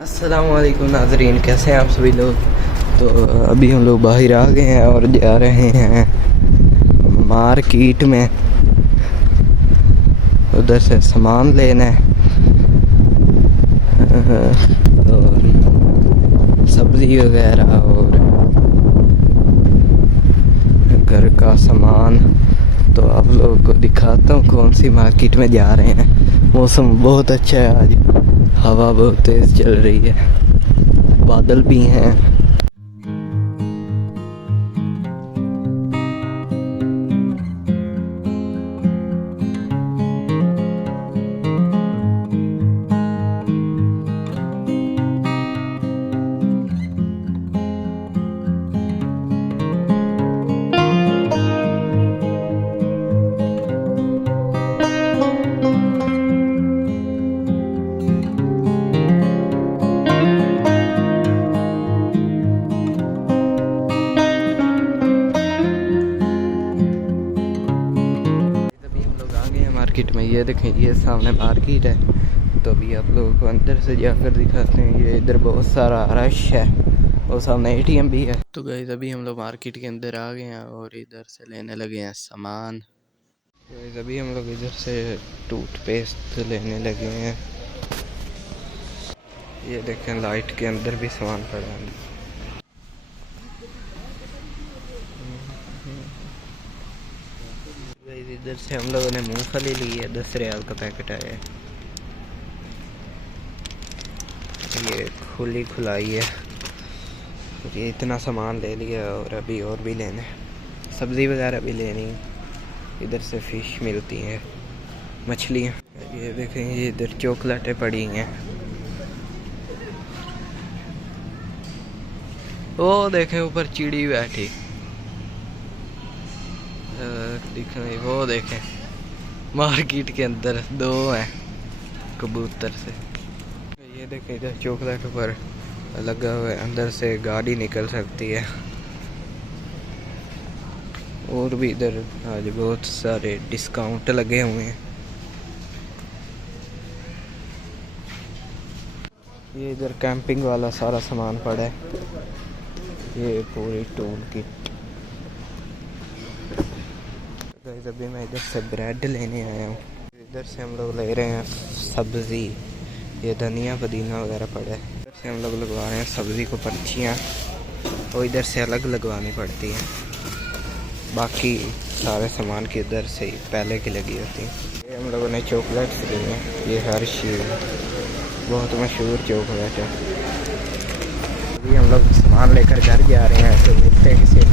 अस्सलामुअलैकुम नाजरीन, कैसे हैं आप सभी लोग। तो अभी हम लोग बाहर आ गए हैं और जा रहे हैं मार्केट में, उधर से सामान लेना है और सब्ज़ी वगैरह और घर का सामान। तो आप लोगों को दिखाता हूँ कौन सी मार्केट में जा रहे हैं। मौसम बहुत अच्छा है आज, हवा बहुत तेज़ चल रही है, बादल भी हैं। मार्केट में ये देखें, ये सामने मार्केट है। तो अभी आप लोगों को अंदर से जाकर दिखाते हैं। ये इधर बहुत सारा रश है और सामने एटीएम भी है। तो गाइस अभी हम लोग मार्केट के अंदर आ गए हैं और इधर से लेने लगे हैं सामान। तो गाइस अभी हम लोग इधर से टूथपेस्ट लेने लगे हैं। ये देखें, लाइट के अंदर भी सामान पड़ा है। इधर से हम लोगों ने मूंगफली ली है, 10 रियाल का पैकेट आया है। ये खुली खुलाई है। ये इतना सामान ले लिया और अभी और भी लेना है, सब्ज़ी वगैरह भी लेनी है। इधर से फ़िश मिलती है, मछलियाँ। ये देखें, ये इधर चॉकलेटें पड़ी हैं। वो देखें ऊपर चिड़ी बैठी दिख रही। वो देखें मार्केट के अंदर 2 हैं कबूतर से। ये देखें इधर चॉकलेट ऊपर लगा हुआ है, अंदर से गाड़ी निकल सकती है। और भी इधर आज बहुत सारे डिस्काउंट लगे हुए हैं। ये इधर कैंपिंग वाला सारा सामान पड़ा है। ये पूरी टूल किट। गाइस अभी मैं इधर से ब्रेड लेने आया हूँ। इधर से हम लोग ले रहे हैं सब्ज़ी। ये धनिया पुदीना वगैरह पड़ा है। इधर से हम लोग लगवा रहे हैं सब्ज़ी को पर्चियाँ, और इधर से अलग लगवानी पड़ती हैं। बाकी सारे सामान की इधर से ही पहले की लगी होती है। ये हम लोगों ने चॉकलेट्स ली हैं। ये हर्शीज़ बहुत मशहूर चॉकलेट है। अभी हम लोग सामान लेकर घर जा रहे हैं, तो मिलते हैं किसी